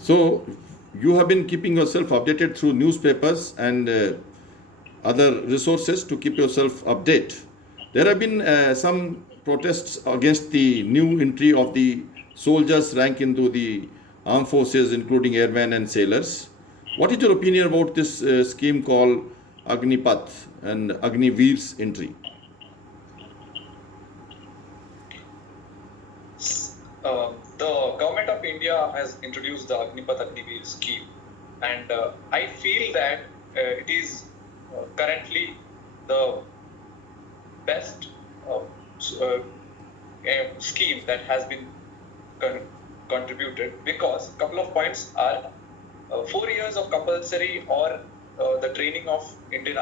So you have been keeping yourself updated through newspapers and other resources to keep yourself update. There have been some protests against the new entry of the soldiers rank into the armed forces, including airmen and sailors. What is your opinion about this scheme called Agnipath and Agniveer's entry? The government of India has introduced the Agnipath scheme, and I feel that it is currently the best scheme that has been contributed, because a couple of points are 4 years of compulsory or the training of Indian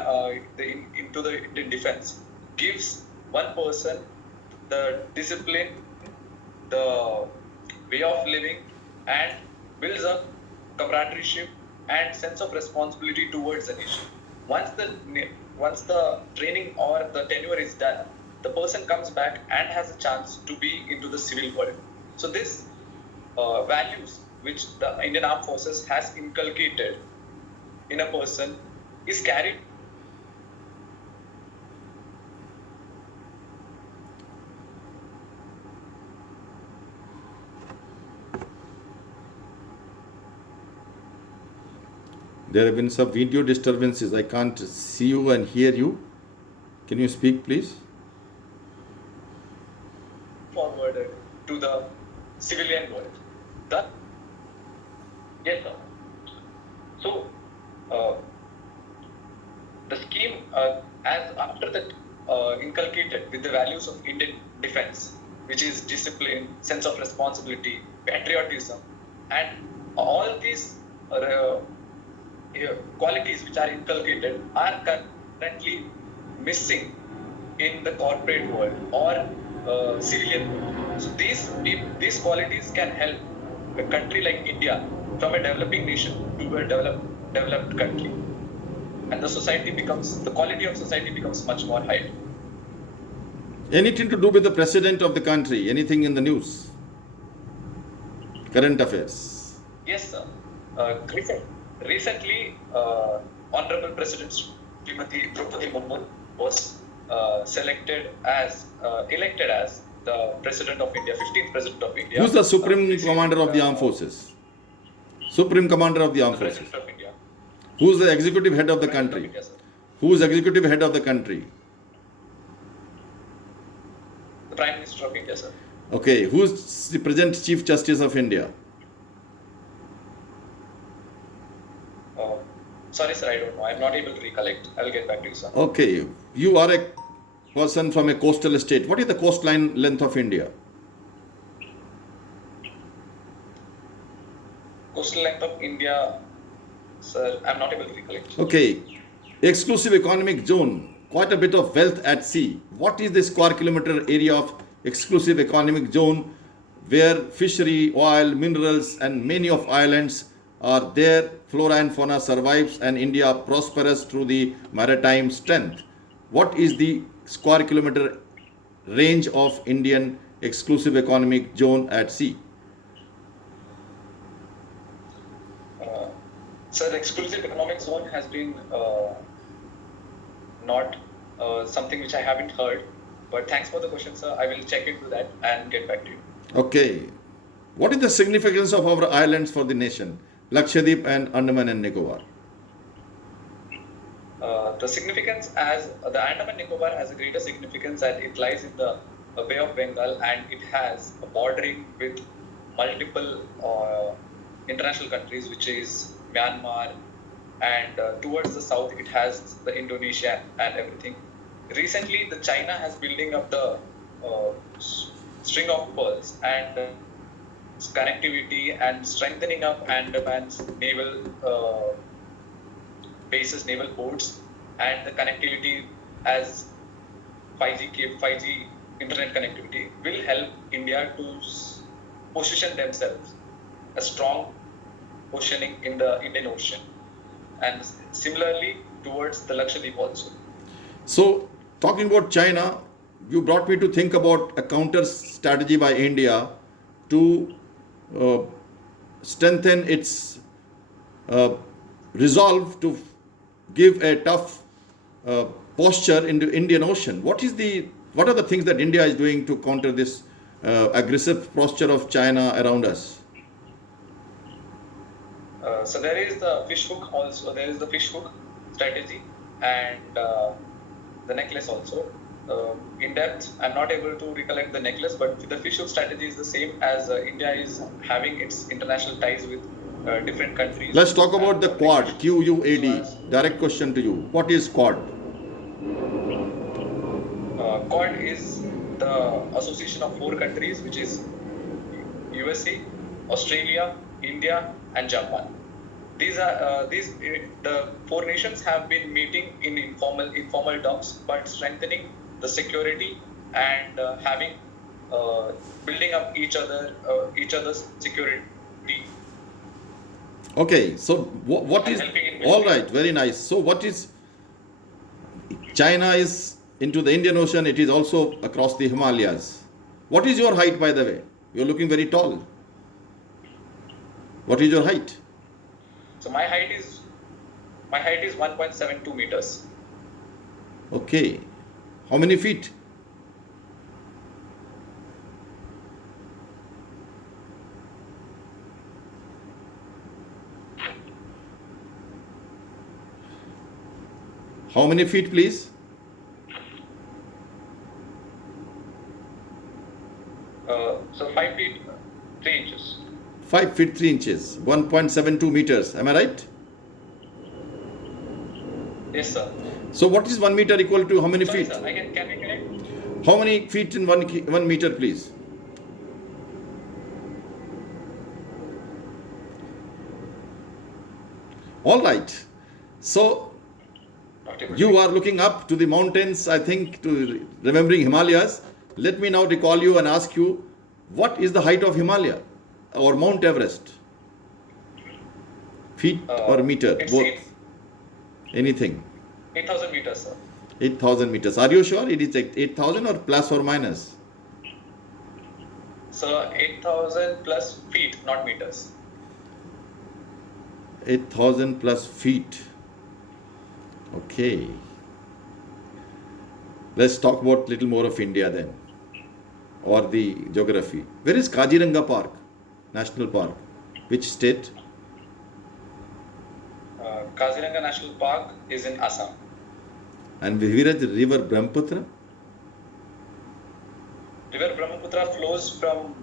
into the Indian defense gives one person the discipline, the way of living, and builds up camaraderie and sense of responsibility towards the nation. Once the training or the tenure is done, the person comes back and has a chance to be into the civil world. So this values which the Indian Armed Forces has inculcated in a person is carried. There have been some video disturbances. I can't see you and hear you. Can you speak, please? Forwarded to the civilian world. Yes, sir. So, the scheme, as after that, inculcated with the values of Indian defense, which is discipline, sense of responsibility, patriotism, and all these qualities which are inculcated are currently missing in the corporate world or civilian world. So these qualities can help a country like India from a developing nation to a developed country, and the quality of society becomes much more high. Anything to do with the president of the country? Anything in the news? Current affairs? Yes, sir. Recently, Honorable President Srimati Draupadi Murmu was elected as the President of India, 15th President of India. Who's the Supreme Commander of the Armed Forces? Supreme Commander of the Armed Forces. President of India. Who's the executive head of the country? India, Who's executive head of the country? the Prime Minister of India, sir. Okay, who's the present Chief Justice of India? Sorry, sir, I don't know. I'm not able to recollect. I will get back to you, sir. Okay, you are a person from a coastal state. What is the coastline length of India? Coastal length of India, sir, I'm not able to recollect. Okay, exclusive economic zone, quite a bit of wealth at sea. What is the square kilometer area of exclusive economic zone where fishery, oil, minerals and many of islands are there, flora and fauna survives and India prospers through the maritime strength? What is the square kilometer range of Indian exclusive economic zone at sea? Sir, exclusive economic zone has been not something which I haven't heard, but thanks for the question, sir. I will check into that and get back to you. Okay. What is the significance of our islands for the nation? Lakshadweep and Andaman and Nicobar. The significance as the Andaman Nicobar has a greater significance as it lies in the Bay of Bengal and it has a bordering with multiple international countries, which is Myanmar, and towards the south it has the Indonesia and everything. Recently, the China has building up the string of pearls and connectivity and strengthening up Andaman's naval bases, naval ports, and the connectivity as 5G internet connectivity will help India to position themselves a strong positioning in the Indian Ocean, and similarly towards the Lakshadweep also. So, talking about China, you brought me to think about a counter strategy by India to strengthen its resolve to give a tough posture in the Indian Ocean? What are the things that India is doing to counter this aggressive posture of China around us? So there is the fish hook also. There is the fish hook strategy and the necklace also. In depth, I'm not able to recollect the necklace, but the fish hook strategy is the same as India is having its international ties with different countries. Let's talk about the Quad, QUAD. Direct question to you. What is Quad? Quad is the association of 4 countries, which is USA, Australia, India, and Japan. The 4 nations have been meeting in informal terms, but strengthening the security and building up each other's security. Okay, so what is all right? Very nice. So what is China is into the Indian Ocean? It is also across the Himalayas. What is your height, by the way? You're looking very tall. What is your height? So my height is 1.72 meters. Okay. How many feet? How many feet, please? So 5 feet 3 inches. 5 feet 3 inches. 1.72 meters. Am I right? Yes, sir. So what is 1 meter equal to how many Sorry, feet? sir. Can we connect? How many feet in 1 meter, please? All right. So you are looking up to the mountains, I think, to remembering Himalayas. Let me now recall you and ask you, what is the height of Himalaya or Mount Everest? Feet or meter? Both. Anything. 8,000 meters, sir. 8,000 meters. Are you sure it is 8,000 or plus or minus? So 8,000 plus feet, not meters. 8,000 plus feet. Okay. Let's talk about little more of India then, or the geography. Where is Kaziranga Park, National Park? Which state? Kaziranga National Park is in Assam. And where is the river Brahmaputra? River Brahmaputra flows from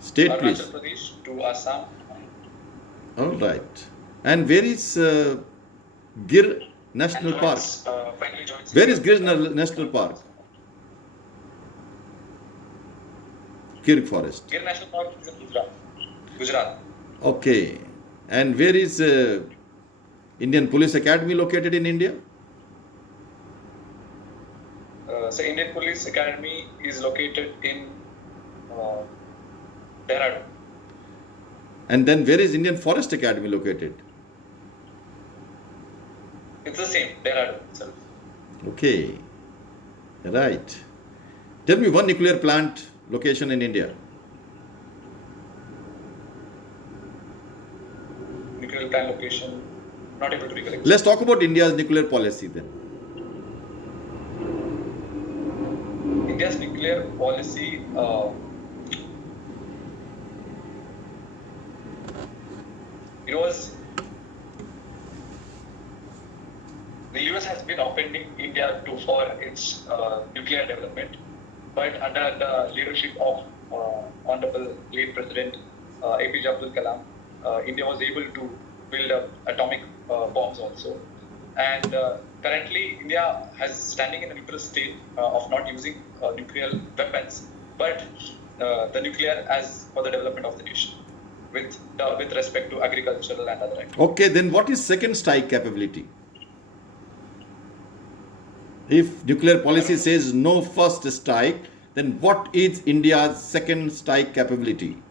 State, Arunachal please. Pradesh to Assam. All right. And where is Gir National Park? Finally joins Where is Gir National Park? Gir Forest. Gir National Park is in Gujarat. Okay. And where is Indian Police Academy located in India? So Indian Police Academy is located in Dehradun. And then where is Indian Forest Academy located? It's the same, Dehradun itself. Okay. Right. Tell me one nuclear plant location in India. Nuclear plant location, not able to recollect. Let's talk about India's nuclear policy then. India's nuclear policy the US has been offending India for its nuclear development, but under the leadership of Honorable late President APJ Abdul Kalam, India was able to build up atomic bombs also. And currently, India has standing in a neutral state of not using nuclear weapons, but the nuclear as for the development of the nation, with respect to agricultural and other activities. Okay, then what is second strike capability? If nuclear policy says no first strike, then what is India's second strike capability?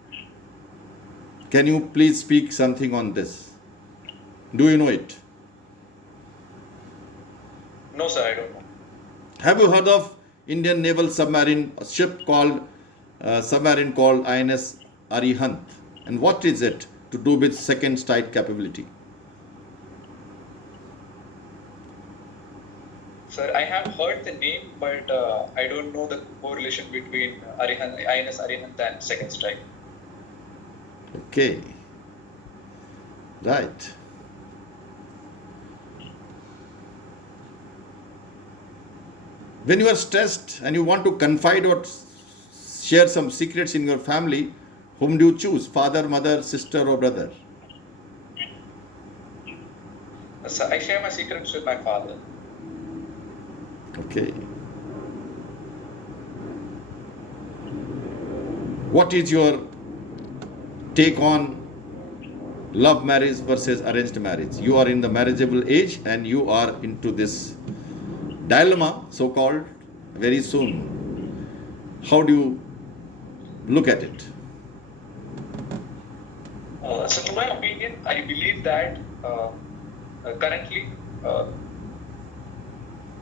Can you please speak something on this? Do you know it? No, sir, I don't know. Have you heard of Indian naval submarine, a ship called submarine called INS Arihant? And what is it? to do with second sight capability? Sir, I have heard the name, but I don't know the correlation between INS Arihant and second strike. Okay. Right. When you are stressed and you want to confide or share some secrets in your family, whom do you choose? Father, mother, sister, or brother? So I share my secrets with my father. Okay. What is your take on love marriage versus arranged marriage? You are in the marriageable age and you are into this dilemma, so called, very soon. How do you look at it? So, to my opinion, I believe that currently,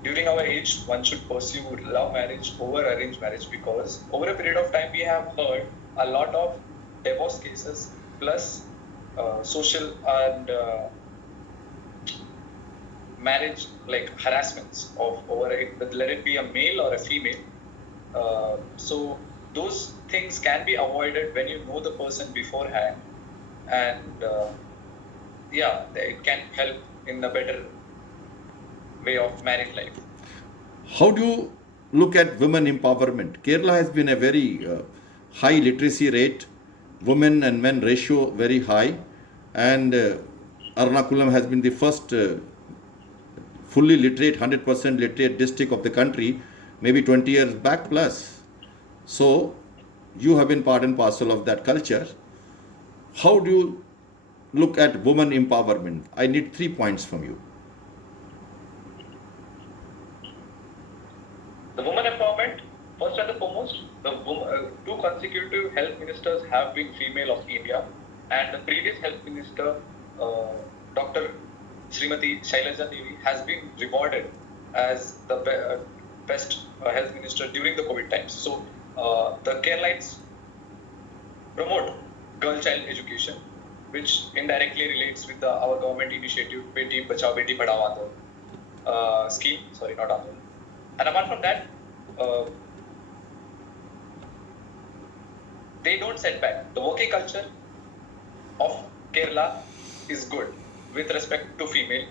during our age, one should pursue love marriage over arranged marriage, because over a period of time we have heard a lot of divorce cases plus social and marriage like harassments of over let it be a male or a female. So those things can be avoided when you know the person beforehand, and it can help in a better way of married life. How do you look at women empowerment? Kerala has been a very high literacy rate, women and men ratio very high, and Ernakulam has been the first fully literate, 100% literate district of the country, maybe 20 years back plus. So you have been part and parcel of that culture. How do you look at women empowerment? I need 3 points from you. The women empowerment, first and foremost, two consecutive health ministers have been female of India, and the previous health minister, Dr. Srimati Shailaja Devi, has been rewarded as the best health minister during the COVID times. So the Keralites promote girl-child education, which indirectly relates with our government initiative Beti Bachao Beti Padhao scheme. Sorry, not Andhra. And apart from that, they don't set back. The working culture of Kerala is good with respect to female,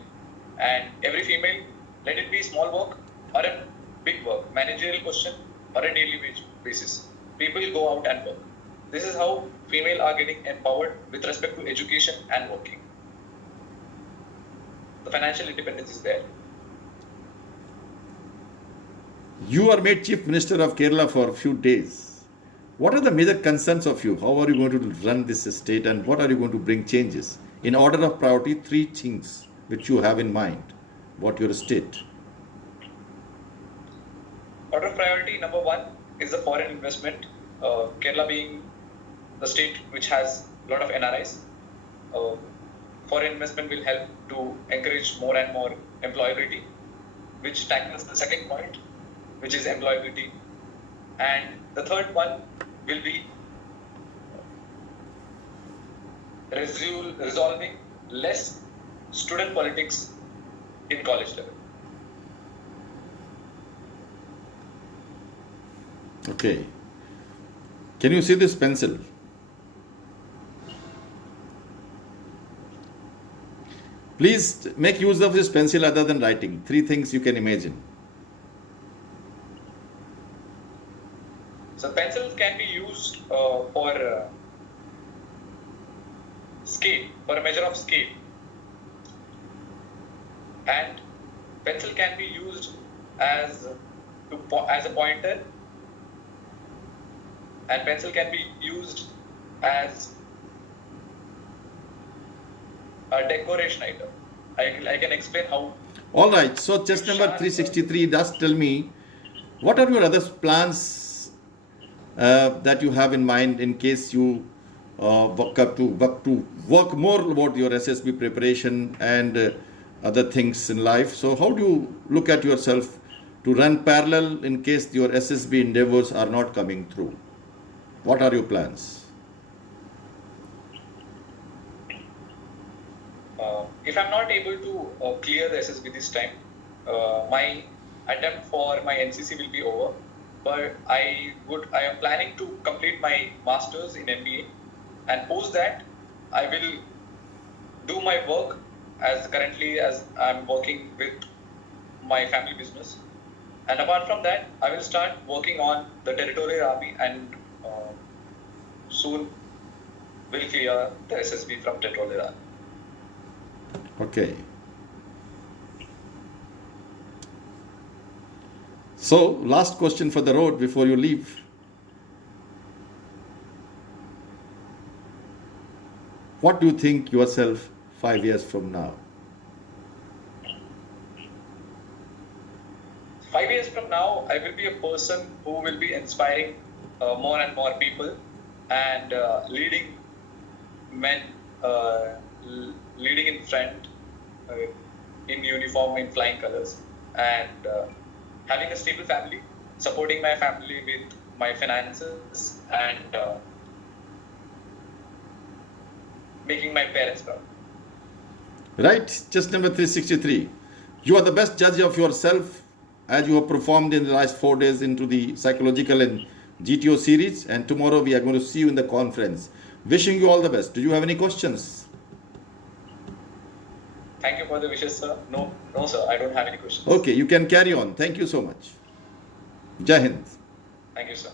and every female, let it be small work or a big work, managerial question or a daily wage basis, people go out and work. This is how female are getting empowered with respect to education and working. The financial independence is there. You are made Chief Minister of Kerala for a few days. What are the major concerns of you? How are you going to run this state, and what are you going to bring changes? In order of priority, 3 things which you have in mind. What your state? Order of priority number 1 is the foreign investment. Kerala being the state which has a lot of NRIs, foreign investment will help to encourage more and more employability, which tackles the second point, which is employability. And the third one will be resolving less student politics in college level. Okay. Can you see this pencil? Please make use of this pencil other than writing. 3 things you can imagine. So pencils can be used for scale, for a measure of scale. And pencil can be used as a pointer, and pencil can be used as a decoration item. I can explain how. All right. So chest number 363, just tell me, what are your other plans that you have in mind in case you work more about your SSB preparation and other things in life? So how do you look at yourself to run parallel in case your SSB endeavors are not coming through? What are your plans? If I'm not able to clear the SSB this time, my attempt for my NCC will be over. But I am planning to complete my masters in MBA, and post that I will do my work as currently as I'm working with my family business. And apart from that, I will start working on the territorial army, and soon will clear the SSB from territorial army. Okay. So, last question for the road before you leave. What do you think yourself 5 years from now? 5 years from now, I will be a person who will be inspiring more and more people, and leading men, leading in front, in uniform, in flying colors, and having a stable family, supporting my family with my finances, and making my parents proud. Right? Just number 363. You are the best judge of yourself as you have performed in the last 4 days into the psychological and GTO series, and tomorrow we are going to see you in the conference. Wishing you all the best. Do you have any questions? Thank you for the wishes, sir. No, sir, I don't have any questions. Okay, you can carry on. Thank you so much. Jai Hind. Thank you, sir.